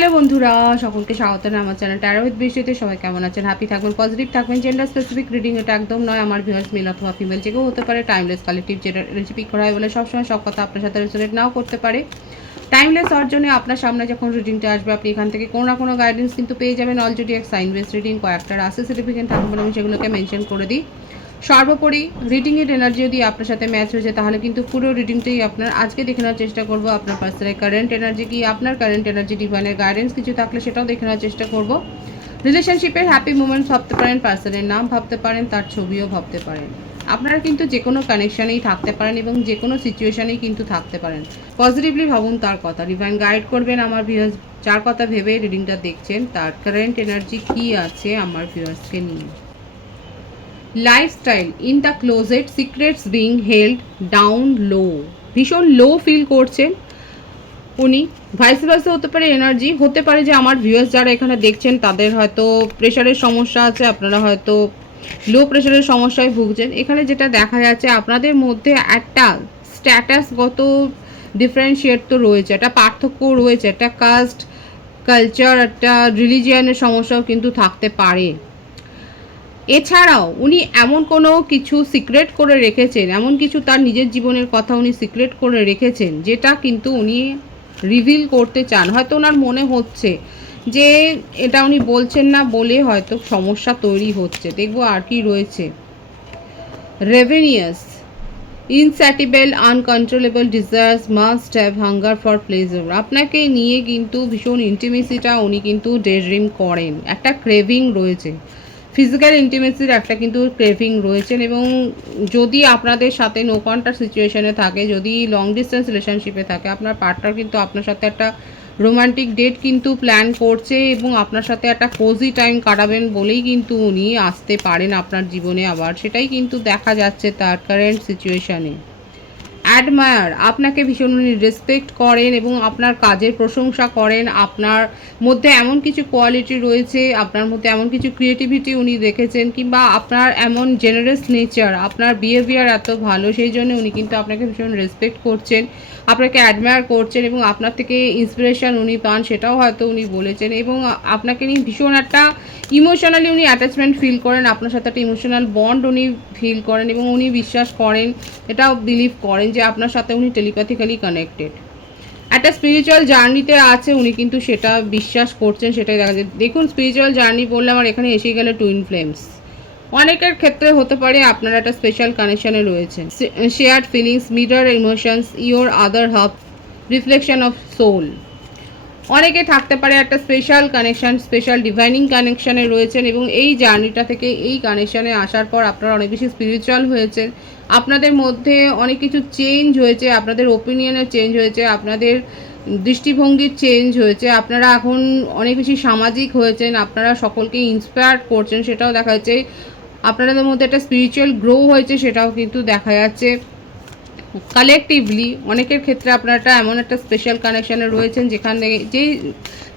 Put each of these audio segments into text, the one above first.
Hello বন্ধুরা, সকলকে স্বাগত জানাই আমার চ্যানেল ট্যারো উইথ বৃষ্টিতে। সবাই কেমন আছেন? হ্যাপি থাকবেন, পজিটিভ থাকবেন। জেন্ডার স্পেসিফিক রিডিং এটা একদম নয়। আমার ভিউয়ার্স মেল অথবা ফিমেল যে কেউ হতে পারে। টাইমলেস কালেক্টিভ যেটা রেসিপি করা হয় বলে সবসময় সব কথা আপনার সাথে রেজোনেট নাও করতে পারে। টাইমলেস হওয়ার জন্য আপনার সামনে যখন রিডিংটা আসবে আপনি এখান থেকে কোনো না কোনো গাইডেন্স কিন্তু পেয়ে যাবেন। অলরেডি এক সাইন বেস রিডিং কয়েকটা রাশি সার্টিফিকেট থাকবে বলে আমি সেগুলোকে মেনশন করে দিই। সর্বোপরি রিডিংয়ের এনার্জি যদি আপনার সাথে ম্যাচ হয়েছে তাহলে কিন্তু পুরো রিডিংটাই আপনার আজকে দেখে নেওয়ার চেষ্টা করব। আপনার পার্সোনাল কারেন্ট এনার্জি কি, আপনার কারেন্ট এনার্জি ডিভাইনের গাইডেন্স কিছু থাকলে সেটাও দেখে নেওয়ার চেষ্টা করব। রিলেশনশিপের হ্যাপি মুমেন্টস ভাবতে পারেন, পার্সনের নাম ভাবতে পারেন, তার ছবিও ভাবতে পারেন। আপনারা কিন্তু যে কোনো কানেকশানেই থাকতে পারেন এবং যে কোনো সিচুয়েশানেই কিন্তু থাকতে পারেন। পজিটিভলি ভাবুন তার কথা। ডিভাইন গাইড করবেন আমার ভিউয়ার্স যার কথা ভেবে রিডিংটা দেখছেন, তার কারেন্ট এনার্জি কী আছে আমার ভিউয়ার্সকে নিয়ে। Lifestyle in the closet, secrets being held down low. ভীষণ লো ফিল করছেন উনি। ভাইস ভার্সা হতে পারে এনার্জি, হতে পারে যে আমার ভিউয়ার্স যারা এখানে দেখছেন তাদের হয়তো প্রেশারের সমস্যা আছে, আপনারা হয়তো লো প্রেশারের সমস্যায় ভুগছেন। এখানে যেটা দেখা যাচ্ছে আপনাদের মধ্যে একটা স্ট্যাটাসগত ডিফারেন্সিয়েট তো রয়েছে, একটা পার্থক্য রয়েছে, একটা কাস্ট, কালচার, একটা রিলিজিয়ানের সমস্যাও কিন্তু থাকতে পারে। এছাড়াও উনি এমন কোনো কিছু সিক্রেট করে রেখেছেন, এমন কিছু তার নিজের জীবনের কথা উনি সিক্রেট করে রেখেছেন যেটা কিন্তু উনি রিভিল করতে চান। হয়তো ওনার মনে হচ্ছে যে এটা উনি বলছেন না বলে হয়তো সমস্যা তৈরি হচ্ছে। দেখবো আর কি রয়েছে। Ravenous, insatiable, uncontrollable desires, must have hunger for pleasure. আপনাকে নিয়ে কিন্তু ভীষণ ইন্টিমেসিটা উনি কিন্তু ডেড্রিম করেন, একটা ক্রেভিং রয়েছে, ফিজিক্যাল ইন্টিমেসির একটা কিন্তু ক্রেভিং রয়েছেন। এবং যদি আপনাদের সাথে নো কন্ট্যাক্ট সিচুয়েশনে থাকে, যদি লং ডিস্টেন্স রিলেশনশিপে থাকে, আপনার পার্টনার কিন্তু আপনার সাথে একটা রোমান্টিক ডেট কিন্তু প্ল্যান করছে এবং আপনার সাথে একটা কোজি টাইম কাটাবেন বলেই কিন্তু উনি আসতে পারেন আপনার জীবনে আবার, সেটাই কিন্তু দেখা যাচ্ছে তার কারেন্ট সিচুয়েশানে। অ্যাডমায়ার, আপনাকে ভীষণ উনি রেসপেক্ট করেন এবং আপনার কাজের প্রশংসা করেন। আপনার মধ্যে এমন কিছু কোয়ালিটি রয়েছে, আপনার মধ্যে এমন কিছু ক্রিয়েটিভিটি উনি দেখেছেন, কিংবা আপনার এমন জেনারেস নেচার, আপনার বিহেভিয়ার এত ভালো, সেই জন্য উনি কিন্তু আপনাকে ভীষণ রেসপেক্ট করছেন, আপনাকে অ্যাডমায়ার করছেন এবং আপনার থেকে ইন্সপিরেশন উনি পান, সেটাও হয়তো উনি বলেছেন। এবং আপনাকে নিয়ে ভীষণ একটা ইমোশনালি উনি অ্যাটাচমেন্ট ফিল করেন, আপনার সাথে একটা ইমোশনাল বন্ড উনি ফিল করেন এবং উনি বিশ্বাস করেন, এটাও বিলিভ করেন যে আপনার সাথে উনি টেলিপ্যাথিক্যালি কানেক্টেড। একটা স্পিরিচুয়াল জার্নিতে আছে উনি, কিন্তু সেটা বিশ্বাস করছেন, সেটাই দেখা যায়। দেখুন, স্পিরিচুয়াল জার্নি বললে আমার এখানে এসে গেলে টুইন ফ্লেমস। অনেকের ক্ষেত্রে হতে পারে আপনারা একটা স্পেশাল কানেকশানে রয়েছেন। Shared feelings, mirror emotions, your other half, reflection of soul. অনেকে থাকতে পারে একটা স্পেশাল কানেকশান, স্পেশাল ডিভাইনিং কানেকশানে রয়েছেন এবং এই জার্নিটা থেকে, এই কানেকশানে আসার পর আপনারা অনেক বেশি স্পিরিচুয়াল হয়েছেন। আপনাদের মধ্যে অনেক কিছু চেঞ্জ হয়েছে, আপনাদের ওপিনিয়নের চেঞ্জ হয়েছে, আপনাদের দৃষ্টিভঙ্গির চেঞ্জ হয়েছে, আপনারা এখন অনেক বেশি সামাজিক হয়েছেন, আপনারা সকলকে ইন্সপায়ার করছেন, সেটাও দেখা যাচ্ছে। আপনাদের মধ্যে একটা স্পিরিচুয়াল গ্রো হয়েছে, সেটাও কিন্তু দেখা যাচ্ছে। কালেকটিভলি অনেকের ক্ষেত্রে আপনারা এমন একটা স্পেশাল কানেকশানে রয়েছেন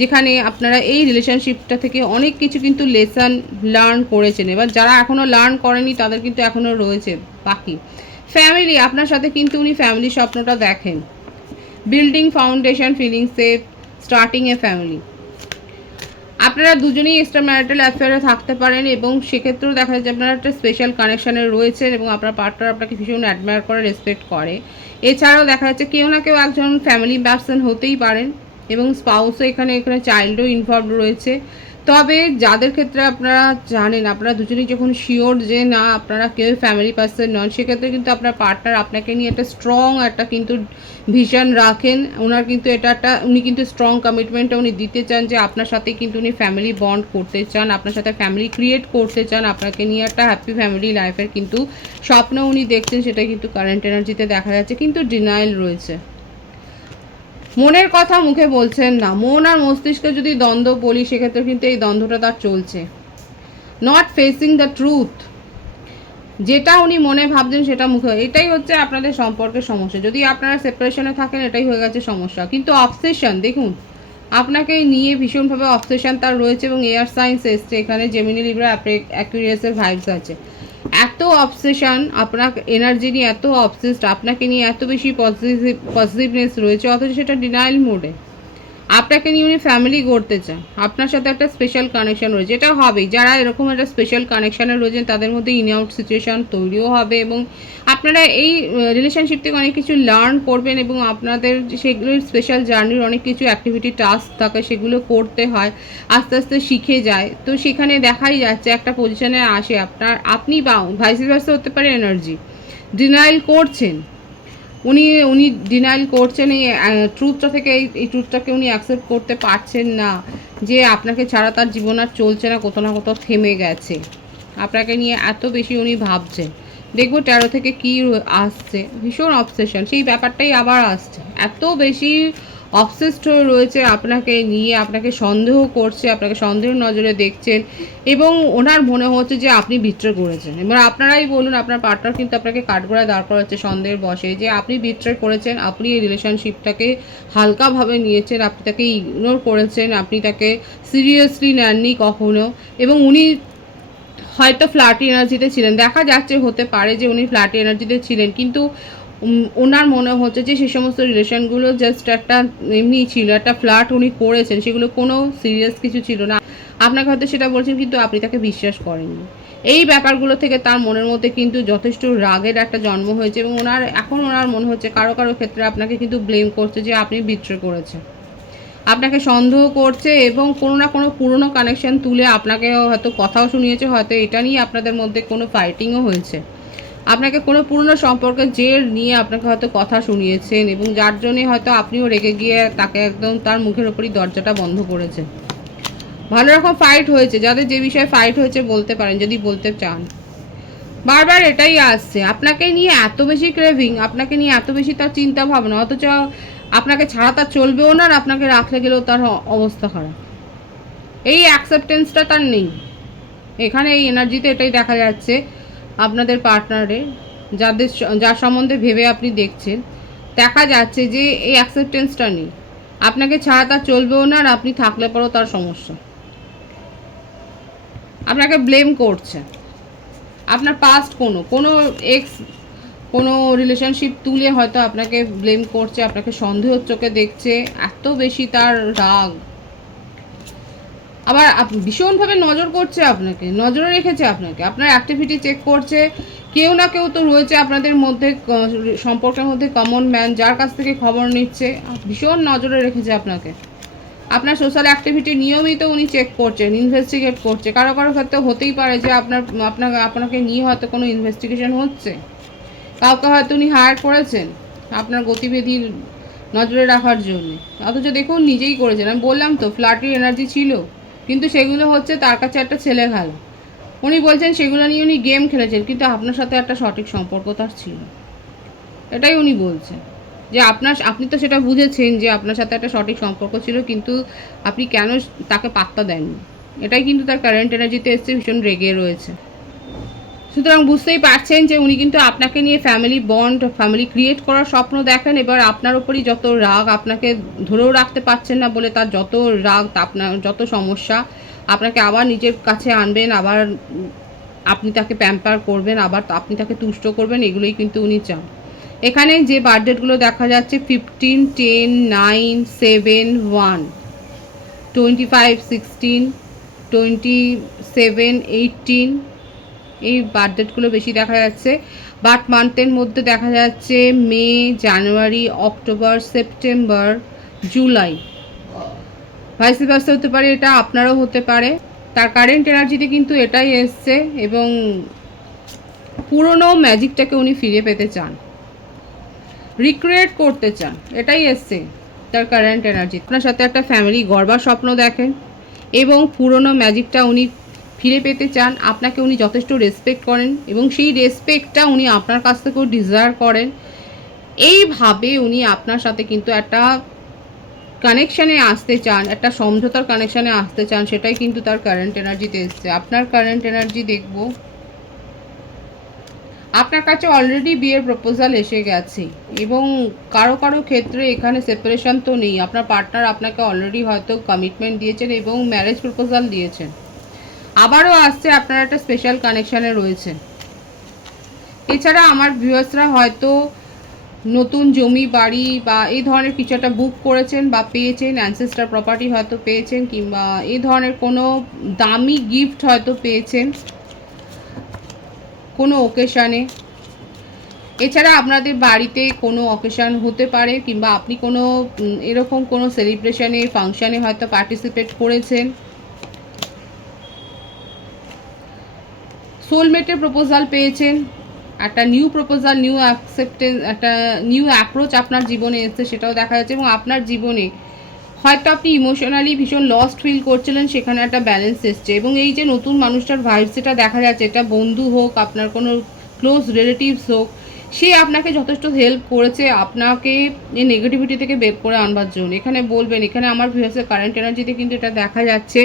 যেখানে আপনারা এই রিলেশনশিপটা থেকে অনেক কিছু কিন্তু লেসন লার্ন করেছেন। এবার যারা এখনও লার্ন করেনি তাদের কিন্তু এখনও রয়েছে বাকি। ফ্যামিলি, আপনার সাথে কিন্তু উনি ফ্যামিলি স্বপ্নটা দেখেন। Building foundation, feeling safe, starting a family. আপনারা দুজনেই এক্সট্রা ম্যারিটাল অ্যাফেয়ারে থাকতে পারেন এবং সেক্ষেত্রেও দেখা যাচ্ছে আপনারা একটা স্পেশাল কানেকশানে রয়েছেন এবং আপনার পার্টনার আপনাকে ভীষণ অ্যাডমায়ার করে, রেসপেক্ট করে। এছাড়াও দেখা যাচ্ছে কেউ না কেউ একজন ফ্যামিলি পার্সন হতেই পারেন এবং স্পাউসও এখানে চাইল্ডও ইনভলভ রয়েছে। তবে যাদের ক্ষেত্রে আপনারা জানেন, আপনারা দুজনেই যখন শিওর যে না আপনারা কেউ ফ্যামিলি পার্সন নন, সেক্ষেত্রে কিন্তু আপনার পার্টনার আপনাকে নিয়ে একটা স্ট্রং একটা কিন্তু ভিশন রাখেন। ওনার কিন্তু এটা একটা, উনি কিন্তু স্ট্রং কমিটমেন্টটা উনি দিতে চান যে আপনার সাথে কিন্তু উনি ফ্যামিলি বন্ড করতে চান, আপনার সাথে ফ্যামিলি ক্রিয়েট করতে চান, আপনাকে নিয়ে একটা হ্যাপি ফ্যামিলি লাইফের কিন্তু স্বপ্ন উনি দেখছেন, সেটা কিন্তু কারেন্ট এনার্জিতে দেখা যাচ্ছে। কিন্তু ডিনায়াল রয়েছে, মনের কথা মুখে বলছেন না। মন আর মস্তিষ্কে যদি দ্বন্দ্ব বলি, সেক্ষেত্রে কিন্তু এই দ্বন্দ্বটা তার চলছে। নট ফেসিং দ্য ট্রুথ, যেটা উনি মনে ভাবছেন সেটা মুখে, এটাই হচ্ছে আপনাদের সম্পর্কের সমস্যা। যদি আপনারা সেপারেশনে থাকেন, এটাই হয়ে গেছে সমস্যা। কিন্তু অবসেশন, দেখুন আপনাকে নিয়ে ভীষণভাবে অবসেশন তার রয়েছে এবং এয়ার সাইন্স এসছে এখানে, জেমিনি, লিব্রা, অ্যাকুয়ারিয়াসের ভাইবস আছে। এত অবসেশন, আপনার এনার্জি নিয়ে এত অবসেসড, আপনাকে নিয়ে এত বেশি পজিটিভনেস রয়েছে, অথচ সেটা ডিনায়াল মোডে। আপনাকে নিয়ে উনি ফ্যামিলি গড়তে চান, আপনার সাথে একটা স্পেশাল কানেকশন রয়েছে, এটা হবেই। যারা এরকম একটা স্পেশাল কানেকশানে রয়েছেন তাদের মধ্যে ইন আউট সিচুয়েশান তৈরিও হবে এবং আপনারা এই রিলেশনশিপ থেকে অনেক কিছু লার্ন করবেন এবং আপনাদের সেগুলোর স্পেশাল জার্নির অনেক কিছু অ্যাক্টিভিটি টাস্ক থাকে, সেগুলো করতে হয়, আস্তে আস্তে শিখে যায়। তো সেখানে দেখাই যাচ্ছে একটা পজিশনে আসে আপনি বা ভাইস ভার্সা হতে পারে এনার্জি ডিনাইল করছেন, উনি উনি ডিনাইল করছেন এই ট্রুথটা থেকে, এই ট্রুথটাকে উনি অ্যাকসেপ্ট করতে পারছেন না যে আপনাকে ছাড়া তার জীবন আর চলছে না, কোথাও না কোথাও থেমে গেছে। আপনাকে নিয়ে এত বেশি উনি ভাবছেন। দেখবো 13 থেকে কী আসছে, ভীষণ অবসেশন, সেই ব্যাপারটাই আবার আসছে। এত বেশি অবসেসড হয়ে রয়েছে আপনাকে নিয়ে, আপনাকে সন্দেহ করছে, আপনাকে সন্দেহের নজরে দেখছেন এবং ওনার মনে হচ্ছে যে আপনি বিট্রে করেছেন। এবার আপনারাই বলুন, আপনার পার্টনার কিন্তু আপনাকে কাঠগড়ায় দাঁড় করাচ্ছে সন্দেহের বশে যে আপনি বিট্রে করেছেন, আপনি এই রিলেশনশিপটাকে হালকাভাবে নিয়েছেন, আপনি তাকে ইগনোর করেছেন, আপনি তাকে সিরিয়াসলি নেননি কখনো এবং উনি হয়তো ফ্ল্যাটি এনার্জিতে ছিলেন। দেখা যাচ্ছে হতে পারে যে উনি ফ্ল্যাটি এনার্জিতে ছিলেন, কিন্তু ওনার মনে হচ্ছে যে সেই সমস্ত রিলেশনগুলো জাস্ট একটা এমনি ছিল, একটা ফ্ল্যাট উনি করেছেন, সেগুলো কোনো সিরিয়াস কিছু ছিল না। আপনাকে হয়তো সেটা বলছেন কিন্তু আপনি তাকে বিশ্বাস করেননি। এই ব্যাপারগুলো থেকে তার মনের মধ্যে কিন্তু যথেষ্ট রাগের একটা জন্ম হয়েছে এবং ওনার মনে হচ্ছে কারো কারো ক্ষেত্রে আপনাকে কিন্তু ব্লেম করছে যে আপনি বিট্রে করেছেন, আপনাকে সন্দেহ করছে এবং কোনো না কোনো পুরনো কানেকশন তুলে আপনাকে হয়তো কথাও শুনিয়েছে, হয়তো এটা নিয়ে আপনাদের মধ্যে কোনো ফাইটিংও হয়েছে, আপনাকে কোনো পুরনো সম্পর্কের জের নিয়ে আপনাকে হয়তো কথা শুনিয়েছেন এবং যার জন্যে হয়তো আপনিও রেগে গিয়ে তাকে একদম তার মুখের ওপরই দরজাটা বন্ধ করেছেন। ভালো রকম ফাইট হয়েছে, যাদের যে বিষয়ে ফাইট হয়েছে বলতে পারেন যদি বলতে চান। বারবার এটাই আসছে, আপনাকে নিয়ে এত বেশি ক্রেভিং, আপনাকে নিয়ে এত বেশি তার চিন্তা ভাবনা, অথচ আপনাকে ছাড়া তার চলবেও না, আর আপনাকে রাখলে গেলেও তার অবস্থা খারাপ। এই অ্যাকসেপ্টেন্সটা তার নেই এখানে, এই এনার্জিতে এটাই দেখা যাচ্ছে। আপনাদের পার্টনারে যার সম্বন্ধে ভেবে আপনি দেখছেন, দেখা যাচ্ছে যে এই অ্যাকসেপ্টেন্সটা নেই, আপনাকে ছাড়া তার চলবেও না, আর আপনি থাকলে পরেও তার সমস্যা, আপনাকে ব্লেম করছে। আপনার পাস্ট কোনো এক্স কোনো রিলেশনশিপ তুলে হয়তো আপনাকে ব্লেম করছে, আপনাকে সন্দেহের চোখে দেখছে, এত বেশি তার রাগ। আবার ভীষণভাবে নজর করছে, আপনাকে নজরে রেখেছে, আপনার অ্যাক্টিভিটি চেক করছে। কেউ না কেউ তো রয়েছে আপনাদের মধ্যে, সম্পর্কের মধ্যে কমন ম্যান, যার কাছ থেকে খবর নিচ্ছে, ভীষণ নজরে রেখেছে আপনাকে। আপনার সোশ্যাল অ্যাক্টিভিটি নিয়মিত উনি চেক করছেন, ইনভেস্টিগেট করছে। কারো কারো ক্ষেত্রে হতেই পারে যে আপনাকে নিয়ে হয়তো কোনো ইনভেস্টিগেশন হচ্ছে, কাউকে হয়তো উনি হায়ার করেছেন আপনার গতিবিধির নজরে রাখার জন্য, অথচ দেখুন নিজেই করেছেন। আমি বললাম তো ফ্ল্যাটির এনার্জি ছিল, কিন্তু সেগুলো হচ্ছে তার কাছে একটা ছেলে খেলা। উনি বলছেন সেগুলো নিয়ে উনি গেম খেলেছেন, কিন্তু আপনার সাথে একটা সঠিক সম্পর্ক তার ছিল, এটাই উনি বলছেন। যে আপনি তো সেটা বুঝেছেন যে আপনার সাথে একটা সঠিক সম্পর্ক ছিল, কিন্তু আপনি কেন তাকে পাত্তা দেননি, এটাই কিন্তু তার কারেন্ট এনার্জিতে এসছে, ভীষণ রেগে রয়েছে। সুতরাং বুঝতেই পারছেন যে উনি কিন্তু আপনাকে নিয়ে ফ্যামিলি বন্ড, ফ্যামিলি ক্রিয়েট করার স্বপ্ন দেখেন। এবার আপনার ওপরই যত রাগ, আপনাকে ধরেও রাখতে পারছেন না বলে তার যত রাগ, আপনার যত সমস্যা, আপনাকে আবার নিজের কাছে আনবেন, আবার আপনি তাকে প্যাম্পার করবেন, আবার আপনি তাকে তুষ্ট করবেন, এগুলোই কিন্তু উনি চান। এখানে যে বার্থডেটগুলো দেখা যাচ্ছে 15, 10, 9, 7, 1, 25, 16, 27, 18, এই বার্থডেটগুলো বেশি দেখা যাচ্ছে। বার্থ মান্থের মধ্যে দেখা যাচ্ছে May, January, October, September, July. Vice versa হতে পারে, এটা আপনারও হতে পারে। তার কারেন্ট এনার্জিতে কিন্তু এটাই এসছে এবং পুরনো ম্যাজিকটাকে উনি ফিরে পেতে চান, রিক্রিয়েট করতে চান, এটাই এসছে তার কারেন্ট এনার্জি। আপনার সাথে একটা ফ্যামিলি গড়বার স্বপ্ন দেখেন এবং পুরনো ম্যাজিকটা উনি ফিরে পেতে চান। আপনাকে উনি যথেষ্ট রেসপেক্ট করেন এবং সেই রেসপেক্টটা উনি আপনার কাছ থেকেও ডিজার্ভ করেন। এইভাবে উনি আপনার সাথে কিন্তু একটা কানেকশানে আসতে চান, একটা সমঝোতার কানেকশানে আসতে চান, সেটাই কিন্তু তার কারেন্ট এনার্জিতে এসছে। আপনার কারেন্ট এনার্জি দেখব, আপনার কাছে অলরেডি বিয়ের প্রপোজাল এসে গেছে এবং কারো কারো ক্ষেত্রে এখানে সেপারেশন তো নেই, আপনার পার্টনার আপনাকে অলরেডি হয়তো কমিটমেন্ট দিয়েছেন এবং ম্যারেজ প্রপোজাল দিয়েছেন। আবারও আসছে আপনার একটা স্পেশাল কানেকশানে রয়েছে। এছাড়া আমার ভিউয়ার্সরা হয়তো নতুন জমি বাড়ি বা এই ধরনের কিছু একটা বুক করেছেন বা পেয়েছেন, অ্যানসেস্টার প্রপার্টি হয়তো পেয়েছেন, কিংবা এই ধরনের কোনো দামি গিফট হয়তো পেয়েছেন কোনো ওকেশানে। এছাড়া আপনাদের বাড়িতে কোনো অকেশান হতে পারে, কিংবা আপনি কোনো এরকম কোনো সেলিব্রেশনে ফাংশানে হয়তো পার্টিসিপেট করেছেন। সোলমেটের প্রপোজাল পেয়েছেন, একটা নিউ প্রপোজাল, নিউ অ্যাকসেপ্টেন্স, একটা নিউ অ্যাপ্রোচ আপনার জীবনে এসছে, সেটাও দেখা যাচ্ছে। এবং আপনার জীবনে হয়তো আপনি ইমোশনালি ভীষণ লস্ট ফিল করছিলেন, সেখানে একটা ব্যালেন্স এসছে। এবং এই যে নতুন মানুষটার ভাইবস যেটা দেখা যাচ্ছে, এটা বন্ধু হোক, আপনার কোনো ক্লোজ রিলেটিভস হোক, সে আপনাকে যথেষ্ট হেল্প করেছে আপনাকে এই নেগেটিভিটি থেকে বের করে আনবার জন্য। এখানে বলবেন, এখানে আমার ভিউয়ার্সের কারেন্ট এনার্জিতে কিন্তু এটা দেখা যাচ্ছে,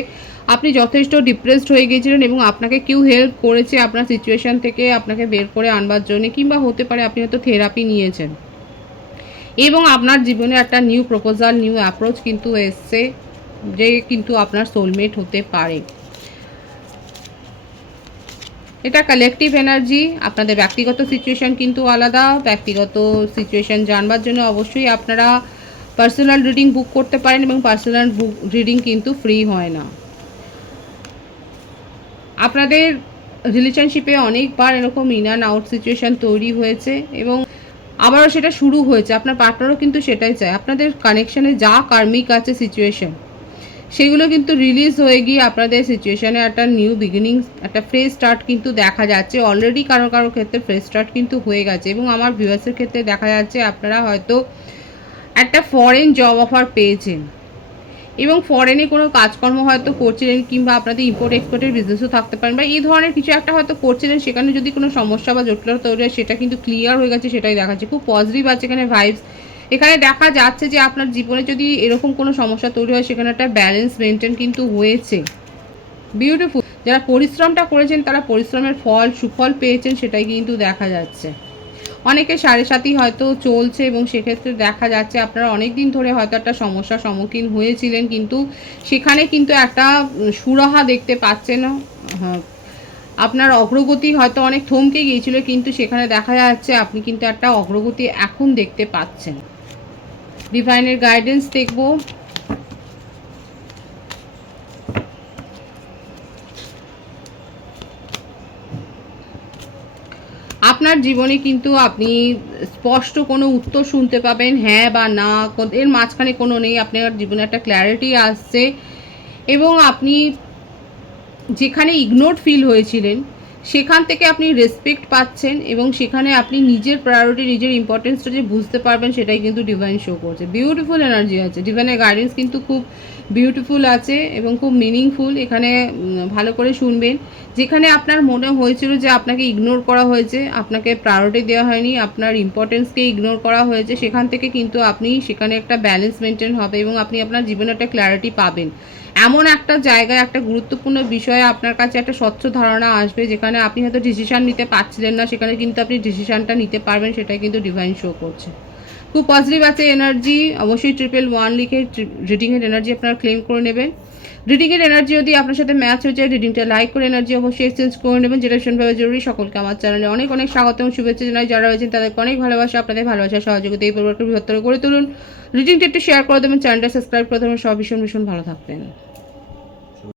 আপনি যথেষ্ট ডিপ্রেসড হয়ে গিয়েছিলেন এবং আপনাকে কেউ হেল্প করেছে আপনার সিচুয়েশান থেকে আপনাকে বের করে আনবার জন্য, কিংবা হতে পারে আপনি হয়তো থেরাপি নিয়েছেন। এবং আপনার জীবনে একটা নিউ প্রপোজাল, নিউ অ্যাপ্রোচ কিন্তু এসছে, যে কিন্তু আপনার সোলমেট হতে পারে। এটা কালেকটিভ এনার্জি। আপনাদের ব্যক্তিগত সিচুয়েশান কিন্তু আলাদা। ব্যক্তিগত সিচুয়েশান জানবার জন্য অবশ্যই আপনারা পার্সোনাল রিডিং বুক করতে পারেন, এবং পার্সোনাল রিডিং কিন্তু ফ্রি হয় না। আপনাদের রিলেশনশিপে অনেকবার এরকম ইন অ্যান্ড আউট সিচুয়েশান তৈরি হয়েছে, এবং আবারও সেটা শুরু হয়েছে। আপনার পার্টনারও কিন্তু সেটাই চায়। আপনাদের কানেকশানে যা কার্মিক আছে সিচুয়েশান, সেগুলো কিন্তু রিলিজ হয়ে গিয়ে আপনাদের সিচুয়েশানে একটা নিউ বিগিনিং, একটা ফ্রেশ স্টার্ট কিন্তু দেখা যাচ্ছে। অলরেডি কারো কারো ক্ষেত্রে ফ্রেশ স্টার্ট কিন্তু হয়ে গেছে। এবং আমার ভিউয়ার্সের ক্ষেত্রে দেখা যাচ্ছে আপনারা হয়তো একটা ফরেন জব অফার পেয়েছেন, এবং ফরেনে কোনো কাজকর্ম হয়তো করছিলেন, কিংবা আপনাদের ইম্পোর্ট এক্সপোর্টের বিজনেসও থাকতে পারেন, বা এই ধরনের কিছু একটা হয়তো করছিলেন, সেখানে যদি কোনো সমস্যা বা জটিলতা তৈরি হয়, সেটা কিন্তু ক্লিয়ার হয়ে গেছে, সেটাই দেখাচ্ছে। খুব পজিটিভ আছে এখানে ভাইবস। এখানে দেখা যাচ্ছে যে আপনার জীবনে যদি এরকম কোনো সমস্যা তৈরি হয়, সেখানে একটা ব্যালেন্স মেনটেন কিন্তু হয়েছে। বিউটিফুল। যারা পরিশ্রমটা করেছেন তারা পরিশ্রমের ফল, সুফল পেয়েছেন, সেটাই কিন্তু দেখা যাচ্ছে। অনেকে সাড়ে সাথী হয়তো চলছে, এবং সেক্ষেত্রে দেখা যাচ্ছে আপনারা অনেক দিন ধরে হয়তো একটা সমস্যার সম্মুখীন হয়েছিলেন, কিন্তু সেখানে কিন্তু একটা সুরাহা দেখতে পাচ্ছেন না। হ্যাঁ, আপনার অগ্রগতি হয়তো অনেক থমকে গিয়েছিল, কিন্তু সেখানে দেখা যাচ্ছে আপনি কিন্তু একটা অগ্রগতি এখন দেখতে পাচ্ছেন। ডিভাইনের গাইডেন্স দেখব। আপনার জীবনে কিন্তু আপনি স্পষ্ট কোনো উত্তর শুনতে পাবেন, হ্যাঁ বা না, এর মাঝখানে কোনো নেই। আপনার জীবনে একটা ক্ল্যারিটি আসছে, এবং আপনি যেখানে ইগনোরড ফিল হয়েছিলেন, সেখান থেকে আপনি রেসপেক্ট পাচ্ছেন, এবং সেখানে আপনি নিজের প্রায়োরিটি, নিজের ইম্পর্টেন্সটা যে বুঝতে পারবেন, সেটাই কিন্তু ডিভাইন শো করছে। বিউটিফুল এনার্জি আছে, ডিভাইনের গাইডেন্স কিন্তু খুব বিউটিফুল আছে এবং খুব মিনিংফুল। এখানে ভালো করে শুনবেন। যেখানে আপনার মনে হয়েছিল যে আপনাকে ইগনোর করা হয়েছে, আপনাকে প্রায়োরিটি দেওয়া হয়নি, আপনার ইম্পর্টেন্সকে ইগনোর করা হয়েছে, সেখান থেকে কিন্তু আপনি সেখানে একটা ব্যালেন্স মেনটেন হবে, এবং আপনি আপনার জীবনে একটা ক্ল্যারিটি পাবেন। এমন একটা জায়গায়, একটা গুরুত্বপূর্ণ বিষয়ে আপনার কাছে একটা স্বচ্ছ ধারণা আসবে, যেখানে আপনি হয়তো ডিসিশান নিতে পারছিলেন না, সেখানে কিন্তু আপনি ডিসিশানটা নিতে পারবেন, সেটাই কিন্তু ডিভাইন শো করছে। খুব পজিটিভ আছে এনার্জি। অবশ্যই 111 লিখে রিডিংয়ের এনার্জি আপনারা ক্লেম করে নেবেন। রিডিংয়ের এনার্জি যদি আপনার সাথে ম্যাচ হয়ে যায়, রিডিংটা লাইক করে এনার্জি অবশ্যই এক্সচেঞ্জ করে নেবেন, যেটা ভীষণভাবে জরুরি। সকলকে আমার চ্যানেলে অনেক অনেক স্বাগত এবং শুভেচ্ছা জানাই। যারা রয়েছেন তাদেরকে অনেক ভালোবাসা। আপনাদের ভালোবাসা সহযোগিতা এই পরিবারকে বৃহত্তর করে তুলুন। রিডিংটা একটু শেয়ার করে দেবেন, চ্যানেলটা সাবস্ক্রাইব করে দেবেন। সব ভীষণ ভীষণ ভালো থাকবেন।